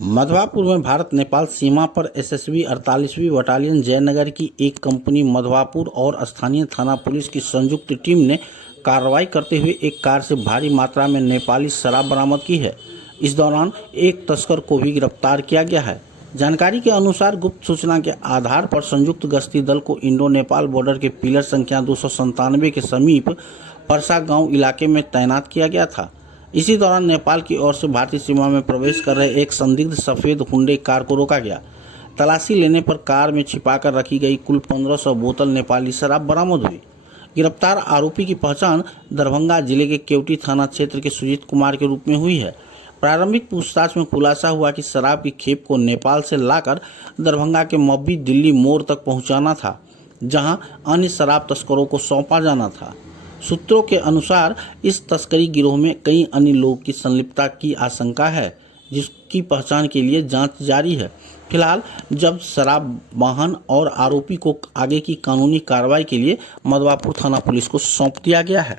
मधवापुर में भारत नेपाल सीमा पर SSB 48वीं battalion Jaynagar की एक कंपनी मधवापुर और स्थानीय थाना पुलिस की संयुक्त टीम ने कार्रवाई करते हुए एक कार से भारी मात्रा में नेपाली शराब बरामद की है। इस दौरान एक तस्कर को भी गिरफ्तार किया गया है। जानकारी के अनुसार गुप्त सूचना के आधार पर संयुक्त गश्ती दल को इंडो नेपाल बॉर्डर के पिलर संख्या 297 के समीप परसा गांव इलाके में तैनात किया गया था। इसी दौरान नेपाल की ओर से भारतीय सीमा में प्रवेश कर रहे एक संदिग्ध सफ़ेद हुंडई कार को रोका गया। तलाशी लेने पर कार में छिपाकर रखी गई कुल 1500 बोतल नेपाली शराब बरामद हुई। गिरफ्तार आरोपी की पहचान दरभंगा जिले के केवटी थाना क्षेत्र के सुजीत कुमार के रूप में हुई है। प्रारंभिक पूछताछ में खुलासा हुआ कि शराब की खेप को नेपाल से लाकर दरभंगा के मब्बी दिल्ली मोड़ तक पहुंचाना था, जहां अन्य शराब तस्करों को सौंपा जाना था। सूत्रों के अनुसार इस तस्करी गिरोह में कई अन्य लोगों की संलिप्तता की आशंका है, जिसकी पहचान के लिए जांच जारी है। फिलहाल जब्त शराब वाहन और आरोपी को आगे की कानूनी कार्रवाई के लिए मधवापुर थाना पुलिस को सौंप दिया गया है।